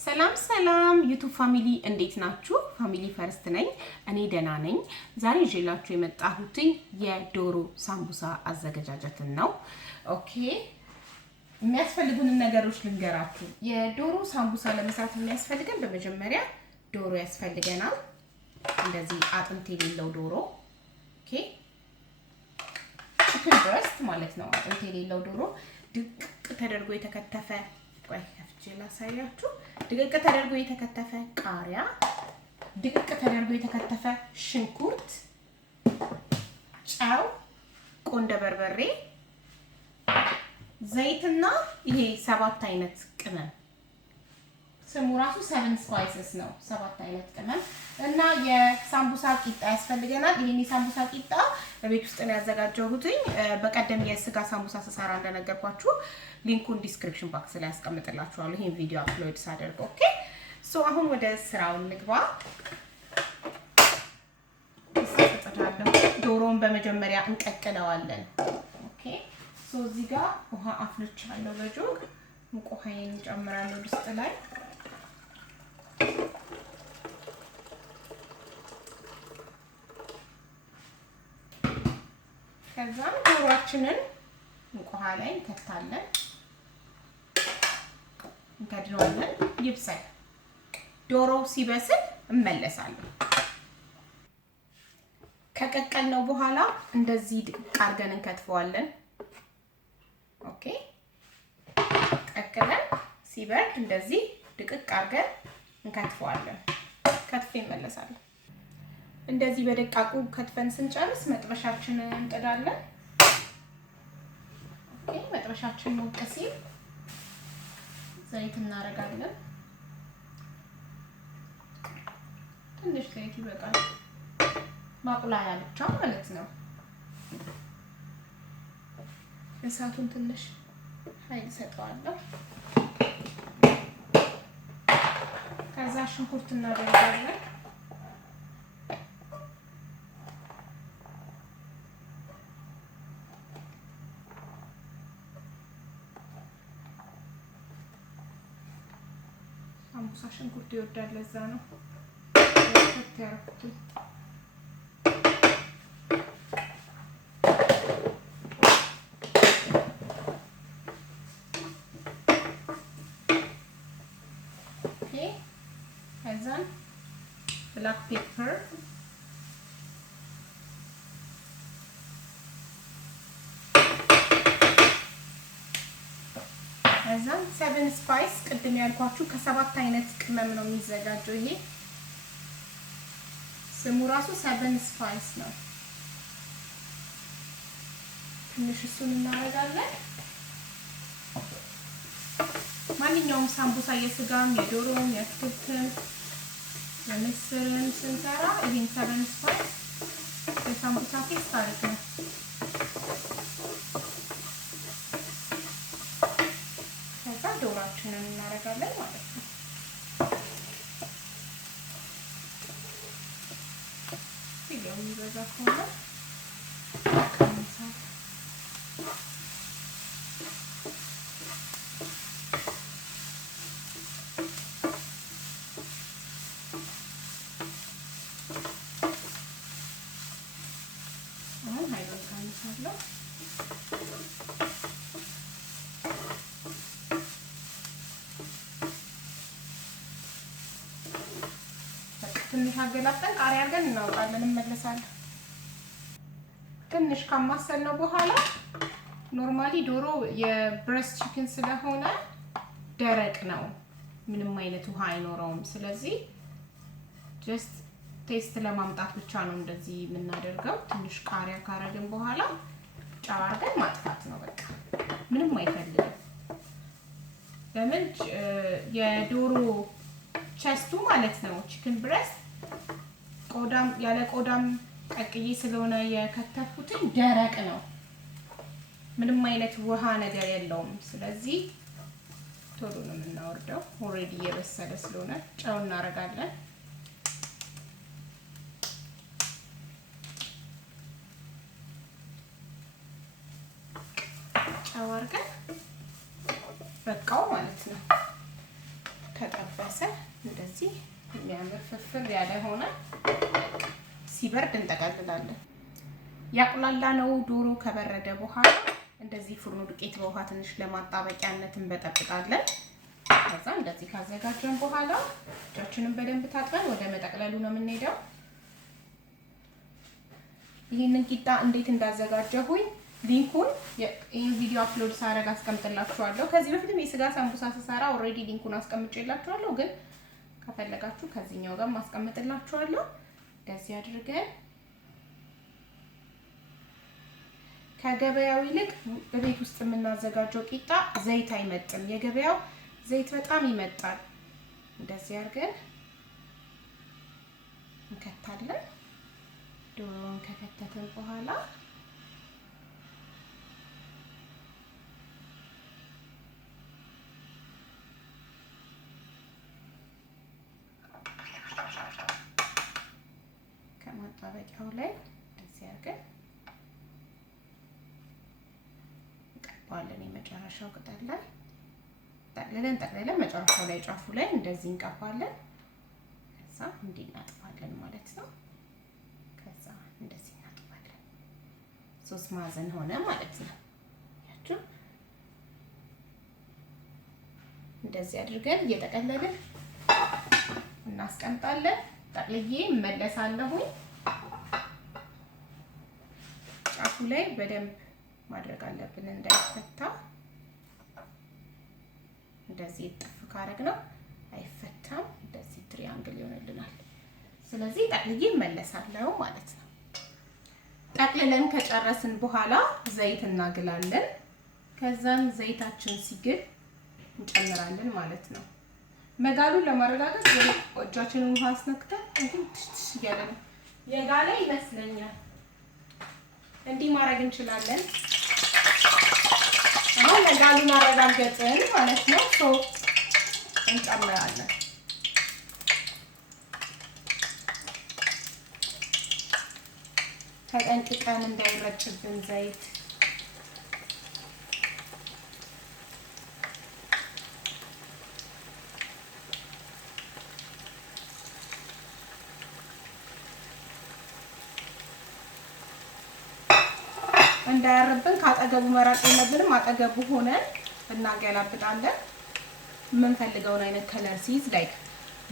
ሰላም ዩቱብ ፋሚሊ እንዴት ናችሁ? ፋሚሊ ፈርስት ነኝ። እኔ ደህና ነኝ። ዛሬ ይዤላችሁ የመጣሁት የዶሮ ሳምቡሳ አዘገጃጀትን ነው። ኦኬ የሚያስፈልጉን ነገሮች ልንገራችሁ። የዶሮ ሳምቡሳ ለመስራት የሚያስፈልገን በመጀመሪያ ዶሮ ያስፈልገናል። እንደዚህ አጥንት የሌለው ዶሮ። ኦኬ ቺክን ብረስት ማለት ነው። አጥንት የሌለው ዶሮ ድቅቅ ተደርጎ የተከተፈ ቆይ ከፍቼ ላሳያችሁ። ድቅቅ ተደርጎ የተከተፈ ቃሪያ፣ ድቅቅ ተደርጎ የተከተፈ ሽንኩርት፣ ጨው፣ ቆንደ በርበሬ፣ ዘይትና ይሄ 7 አይነት ቅመም ስሙ ራሱ 7 ስፓይሰስ ነው። 7 አይነት ቅመም እና የሳምቡሳ ቂጣ ያስፈልገናል። ይሄን የሳምቡሳ ቂጣ በቤት ውስጥ ነው ያዘጋጀሁት። በቀደም የስጋ ሳምቡሳ ሰሳራ እንደነገርኳችሁ ሊንኩን ዲስክሪፕሽን ባክስ ላይ አስቀምጥላችኋለሁ ይሄን ቪዲዮ አፕሎድ ሳደርግ። ኦኬ ሶ አሁን ወደ ስራው እንግባ። ዶሮውን በመጀመሪያ እንቀቅለዋለን። ኦኬ ሶ እዚህ ጋር ውሃ አፍልቻለሁ በጆግ ሙቅ ውሃዬን ጨምራለሁ ድስት ላይ። ከዛ ዶሮአችንን ሙቅ ውሃ ላይ እንከታለን፣ እንከድነዋለን ይብሰል። ዶሮ ሲበስል እንመለሳለን። ከቀቀልነው በኋላ እንደዚህ ድቅቅ አድርገን እንከትፈዋለን። ኦኬ ቀቅለን ሲበርድ እንደዚህ ድቅቅ አድርገን እንከትፈዋለን። ከትፌ እንመለሳለን። እንደዚህ በደቃቁ ከትፈን ስንጨርስ መጥበሻችንን እንጥዳለን። ኦኬ መጥበሻችን ሞቅ ሲል ዘይት እናደርጋለን። ትንሽ ዘይት ይበቃል፣ ማቁላያ ብቻ ማለት ነው። እሳቱን ትንሽ ኃይል ሰጠዋለሁ። ከዛ ሽንኩርት እናደርጋለን። ሳምቡሳ ሽንኩርት ይወዳል፣ ለዛ ነው ያረኩት። ኦኬ ከዛን ብላክ ፔፐር፣ ከዛን 7 ስፓይስ ቅድም ያልኳችሁ ከ7 አይነት ቅመም ነው የሚዘጋጀው። ይሄ ስሙ ራሱ 7 ስፓይስ ነው። ትንሽ እሱን እናደርጋለን። ማንኛውም ሳምቡሳ የስጋም የዶሮም የአትክልትም የምስርም ስንሰራ ይሄን 7 ስፓይስ የሳምቡሳ ቴስት አሪፍ ነው። ከዛ ዶሮአችንን እናደርጋለን ማለት ነው። ሲገው ይበዛ ከሆነ ቀንሳት። አሁን ኃይሉን ቀንሳለሁ። ትንሽ አገላብጠን ቃሪያ አድርገን እናወጣለን፣ እንመለሳለን። ትንሽ ካማሰልነው በኋላ ኖርማሊ ዶሮ የብረስት ቺክን ስለሆነ ደረቅ ነው፣ ምንም አይነት ውሃ አይኖረውም። ስለዚህ ጀስት ቴስት ለማምጣት ብቻ ነው እንደዚህ የምናደርገው። ትንሽ ቃሪያ ካረግን በኋላ ጨው አድርገን ማጥፋት ነው በቃ፣ ምንም አይፈልግም። ለምን የዶሮ ቸስቱ ማለት ነው ቺክን ብረስት ቆዳም ያለ ቆዳም ቀቅዬ ስለሆነ የከተፍኩት ደረቅ ነው፣ ምንም አይነት ውሃ ነገር የለውም። ስለዚህ ቶሎ ነው የምናወርደው፣ ኦሬዲ እየበሰለ ስለሆነ። ጨው እናደርጋለን። ጨው አድርገን በቃው ማለት ነው። ከጠበሰ እንደዚህ የሚያምር ፍርፍር ያለ ሆነ ሲበርድ እንጠቀልላለን። ያቁላላነው ዶሮ ከበረደ በኋላ እንደዚህ ፍርኖ ዱቄት በውሃ ትንሽ ለማጣበቂያነት እንበጠብጣለን። ከዛ እንደዚህ ካዘጋጀን በኋላ እጃችንን በደንብ ታጥበን ወደ መጠቅለሉ ነው የምንሄደው። ይሄንን ቂጣ እንዴት እንዳዘጋጀሁኝ ሊንኩን ይሄን ቪዲዮ አፕሎድ ሳደርግ አስቀምጥላችኋለሁ። ከዚህ በፊትም የስጋ ሳምቡሳ ስሰራ ኦሬዲ ሊንኩን አስቀምጬላችኋለሁ፣ ግን ከፈለጋችሁ ከዚህኛው ጋር ማስቀምጥላችኋለሁ። እንደዚህ አድርገን ከገበያው ይልቅ በቤት ውስጥ የምናዘጋጀው ቂጣ ዘይት አይመጥም። የገበያው ዘይት በጣም ይመጣል። እንደዚህ አድርገን እንከታለን። ዶሮውን ከከተተን በኋላ ከማጣበቂያው ላይ እንደዚህ አድርገን እንቀባለን። የመጨረሻው ቅጠል ላይ ጠቅልለን መጨረሻው ላይ ጫፉ ላይ እንደዚህ እንቀባለን። ከዛ እንዲህ እናጥፋለን ማለት ነው። ከዛ እንደዚህ እናጥፋለን። 3 ማዕዘን ሆነ ማለት ነው። ያችሁ እንደዚህ አድርገን እየጠቀለልን እናስቀምጣለን። ጠቅልዬ እመለሳለሁ። ጫፉ ላይ በደንብ ማድረግ አለብን እንዳይፈታ። እንደዚህ ጥፍ ካረግነው አይፈታም። እንደዚህ ትሪያንግል ይሆንልናል። ስለዚህ ጠቅልዬ እመለሳለሁ ማለት ነው። ጠቅልለን ከጨረስን በኋላ ዘይት እናግላለን። ከዛን ዘይታችን ሲግል እንጨምራለን ማለት ነው። መጋሉን ለማረጋገጥ እጃችንን ውሃ አስነክተን ትሽ እያለ ነው የጋለ ይመስለኛል። እንዲህ ማድረግ እንችላለን። አሁን መጋሉን አረጋገጥን ማለት ነው። እንጨምራለን። ተጠንቅቀን እንዳይረጭብን ዘይት እንዳያርብን ካጠገቡ መራቅ የለብንም። አጠገቡ ሆነን እናገላብጣለን። የምንፈልገውን አይነት ከለር ሲይዝ ላይክ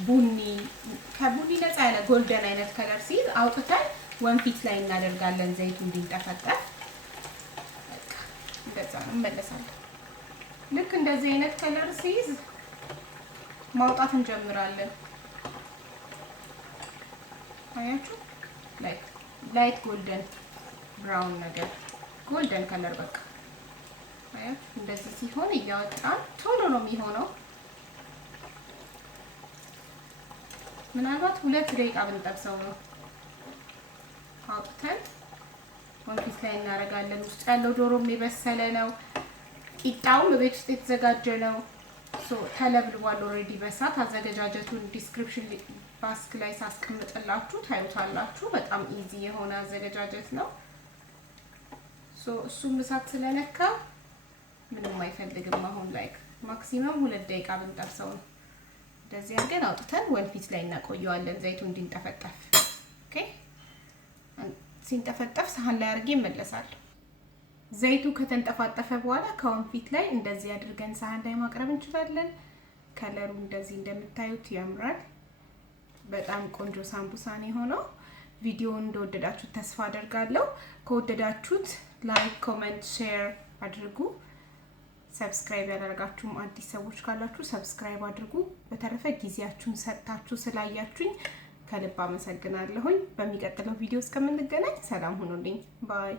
ቡኒ ከቡኒ ነፃ ያለ ጎልደን አይነት ከለር ሲይዝ አውጥተን ወንፊት ላይ እናደርጋለን። ዘይቱ እንዲንጠፈጠፍ በቃ እንደዛ ነው። እንመለሳለን። ልክ እንደዚህ አይነት ከለር ሲይዝ ማውጣት እንጀምራለን። አያችሁ ላይት ጎልደን ብራውን ነገር ጎልደን ከለር በቃ አያችሁ። እንደዚህ ሲሆን እያወጣን ቶሎ ነው የሚሆነው። ምናልባት 2 ደቂቃ ብንጠብሰው ነው። አውጥተን ወንፊት ላይ እናደርጋለን። ውስጥ ያለው ዶሮም የበሰለ ነው። ቂጣውም በቤት ውስጥ የተዘጋጀ ነው። ተለብልቧል ኦሬዲ በሳት። አዘገጃጀቱን ዲስክሪፕሽን ባስክ ላይ ሳስቀምጥላችሁ ታዩታላችሁ። በጣም ኢዚ የሆነ አዘገጃጀት ነው። እሱም እሳት ስለነካ ምንም አይፈልግም። አሁን ላይ ማክሲመም 2 ደቂቃ ብንጠብሰው ነው። እንደዚህ አድርገን አውጥተን ወንፊት ላይ እናቆየዋለን ዘይቱ እንዲንጠፈጠፍ። ኦኬ ሲንጠፈጠፍ ሳህን ላይ አድርጌ እመለሳለሁ። ዘይቱ ከተንጠፋጠፈ በኋላ ከወንፊት ላይ እንደዚህ አድርገን ሳህን ላይ ማቅረብ እንችላለን። ከለሩ እንደዚህ እንደምታዩት ያምራል። በጣም ቆንጆ ሳምቡሳ ነው የሆነው። ቪዲዮውን እንደወደዳችሁት ተስፋ አደርጋለሁ። ከወደዳችሁት ላይክ፣ ኮሜንት፣ ሼር አድርጉ። ሰብስክራይብ ያደረጋችሁም አዲስ ሰዎች ካላችሁ ሰብስክራይብ አድርጉ። በተረፈ ጊዜያችሁን ሰጥታችሁ ስላያችሁኝ ከልብ አመሰግናለሁኝ። በሚቀጥለው ቪዲዮ እስከምንገናኝ ሰላም ሁኑልኝ። ባይ